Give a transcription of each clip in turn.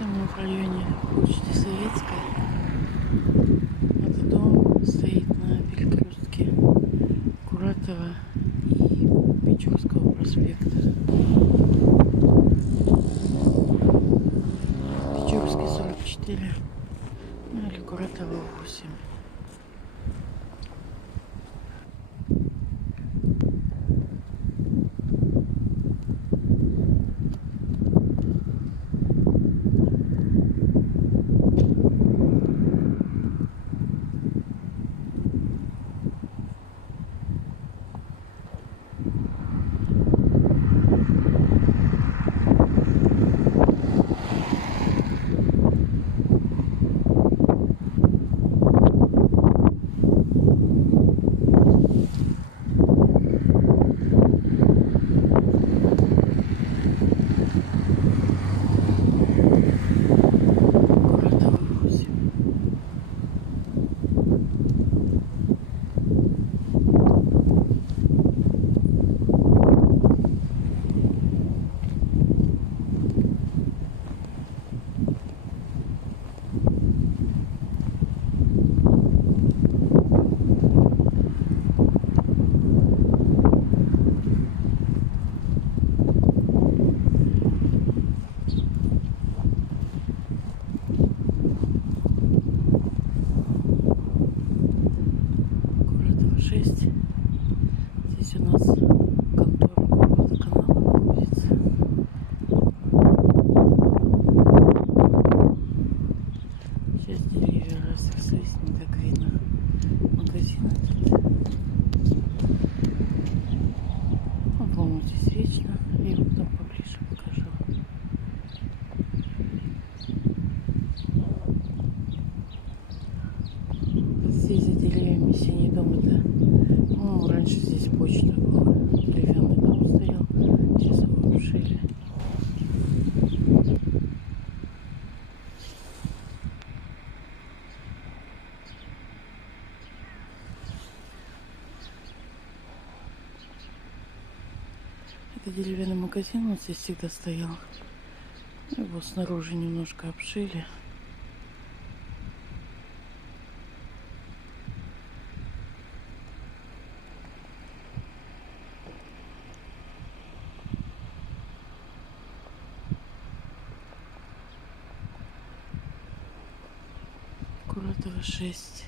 Это мы в районе Почты Советской. Этот дом стоит на перекрестке Куратова и Печорского проспекта. Печорский 44, ну или Куратова 8. Здесь у нас контора водоканала находится. Сейчас деревья разрослись, не так видно. Магазин этот. Ну, по-моему, здесь вечно. Я его потом поближе покажу. Вот здесь за деревьями синий дом. Это, ну, раньше здесь почта была. Деревянный дом стоял. Сейчас его ушили. Это деревянный магазин, вот здесь всегда стоял. Его снаружи немножко обшили. Куратова 6.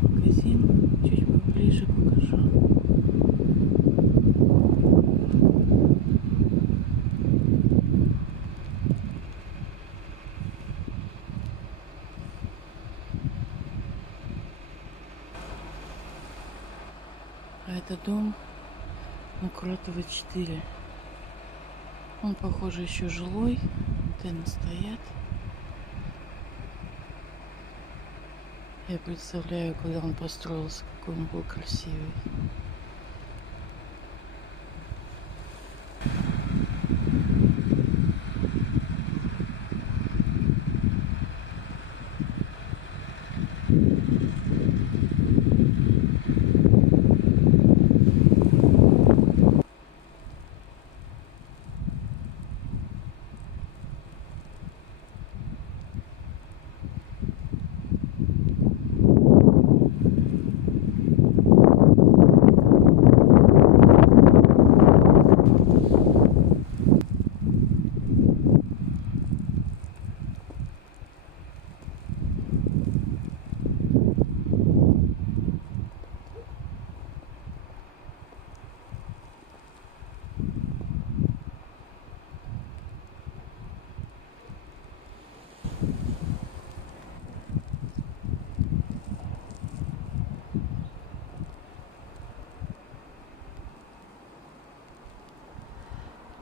Магазин чуть поближе покажу. А это дом на Куратова 4. Он, похоже, еще жилой. Антенны стоят. Я представляю, когда он построился, какой он был красивый.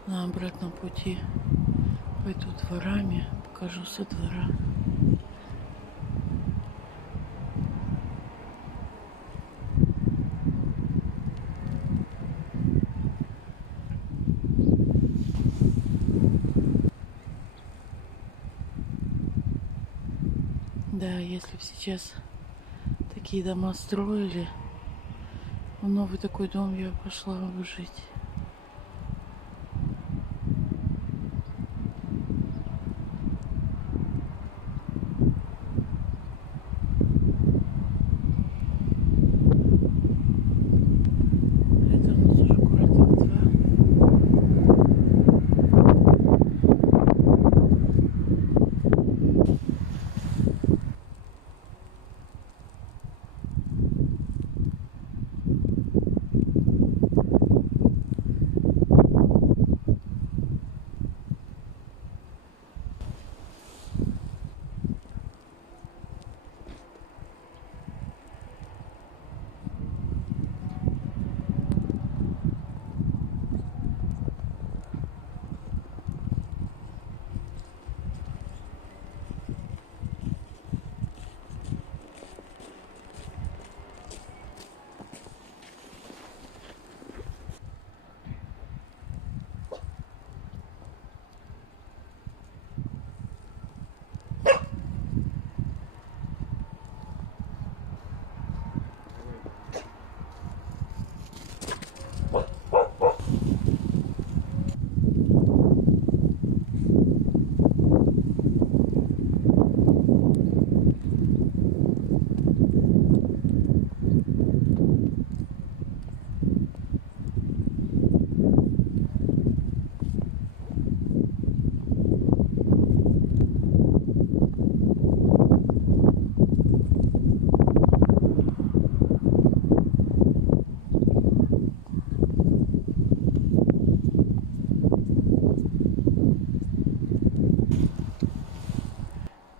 На обратном пути пойду дворами, покажу со двора. Да, если бы сейчас такие дома строили, в новый такой дом я пошла бы жить. Это у нас уже Куратов 2.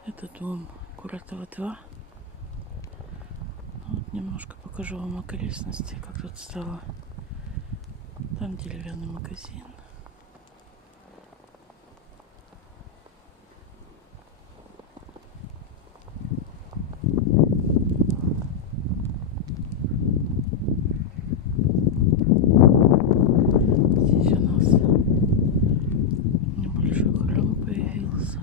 Это дом Куратова 2. Вот немножко покажу вам окрестности, как тут стало. Там деревянный магазин. Здесь у нас небольшой храм появился.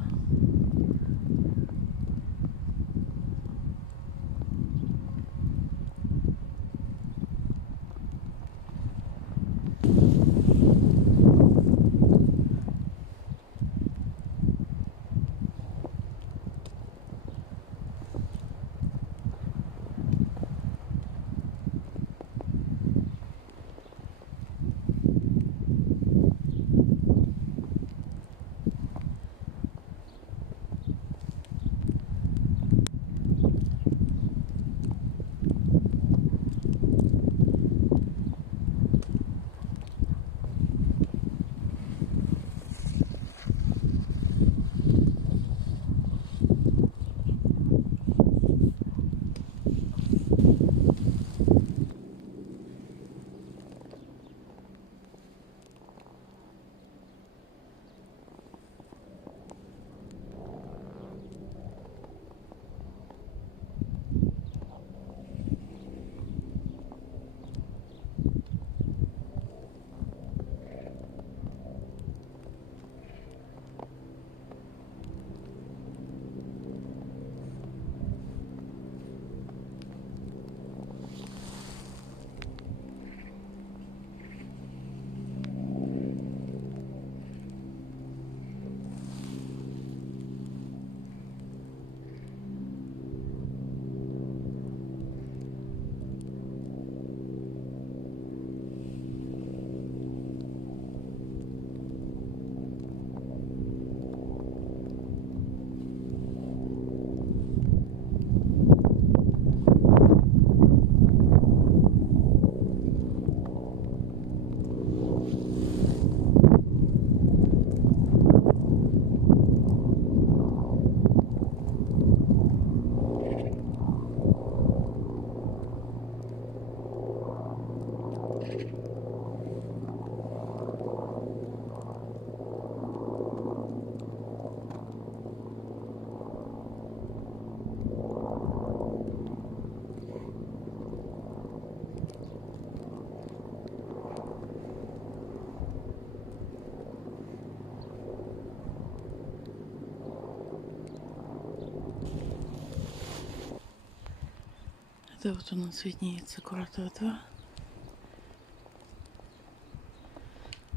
Это вот у нас виднеется Куратова 2.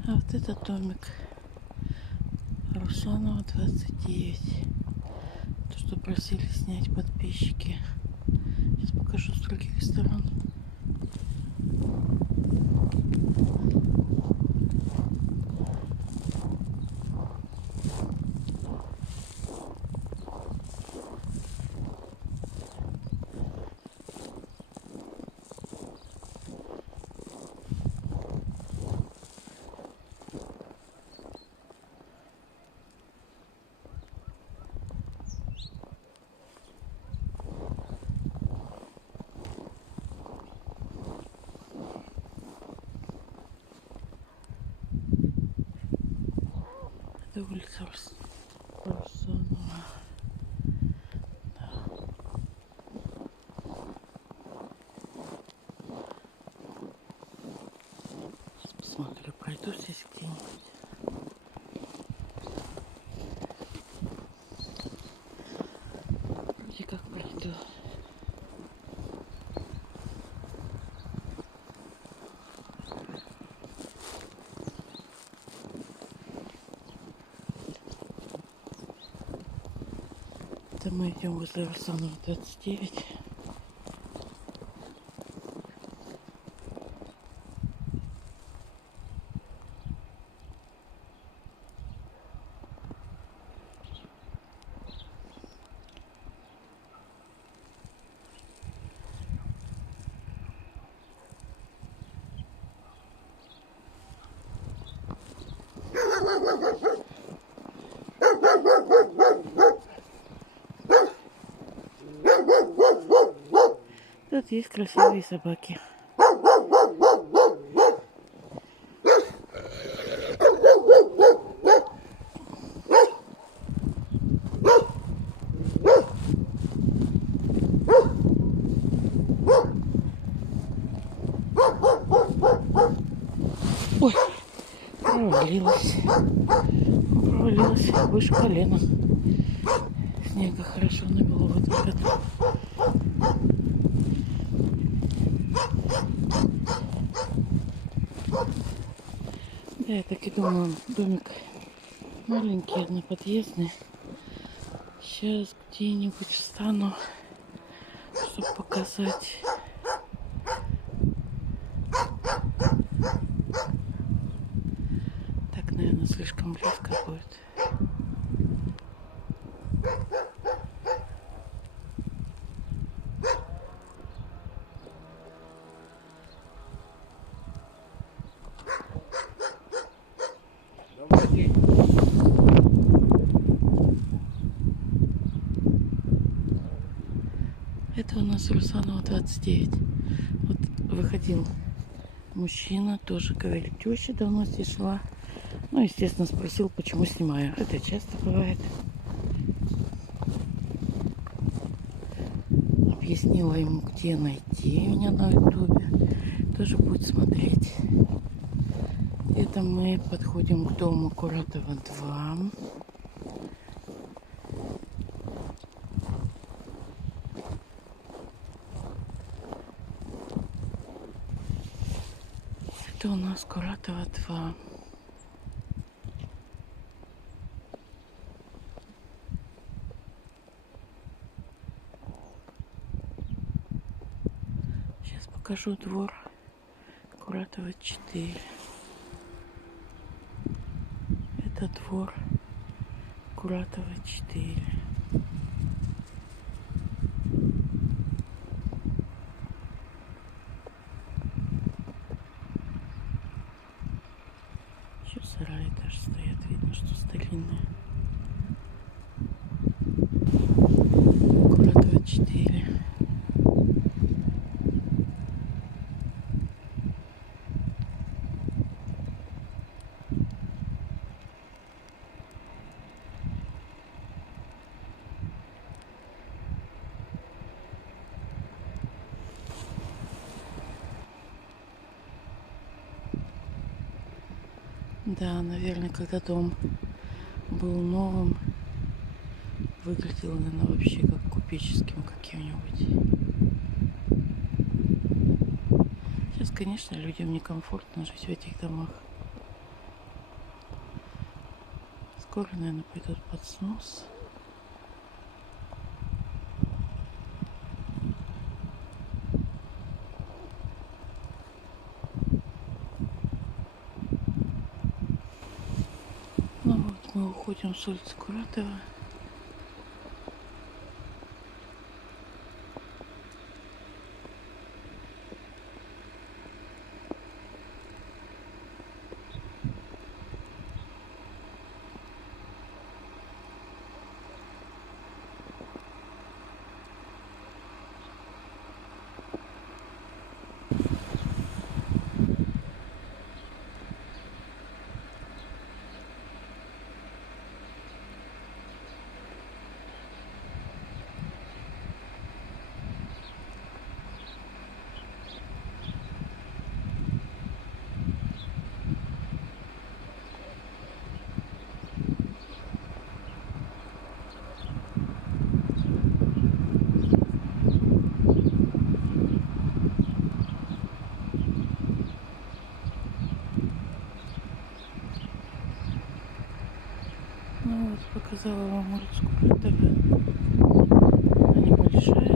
А вот этот домик Русанова 29. То, что просили снять подписчики. Сейчас покажу с других сторон. Это улица Русанова. Да. Сейчас посмотрю, пройду здесь где-нибудь. Вроде как пройду. Это мы идем возле Русанова 29. Тут есть красивые собаки. Ой, провалилась. Провалилась выше колена. Снега хорошо намело в этом году. Да, я так и думала, домик маленький, одноподъездный. Сейчас где-нибудь встану, чтобы показать. Так, наверное, слишком близко будет. Это у нас Русанова 29. Вот выходил мужчина, тоже говорит, теща давно здесь шла. Ну, естественно, спросил, почему снимаю. Это часто бывает. Объяснила ему, где найти меня на ютубе. Тоже будет смотреть. Это мы подходим к дому Куратова 2. Это у нас Куратова 2. Сейчас покажу двор Куратова 4. Это двор Куратова 4. Еще сараи даже стоят, видно, что старинные. Куратова 4. Да, наверное, когда дом был новым, выглядел, наверное, вообще как купеческим каким-нибудь. конечно, людям некомфортно жить в этих домах. Скоро, наверное, пойдут под снос. Ну вот, мы уходим с улицы Куратова. Ну вот, показала вам улицу Куратова. Она небольшая.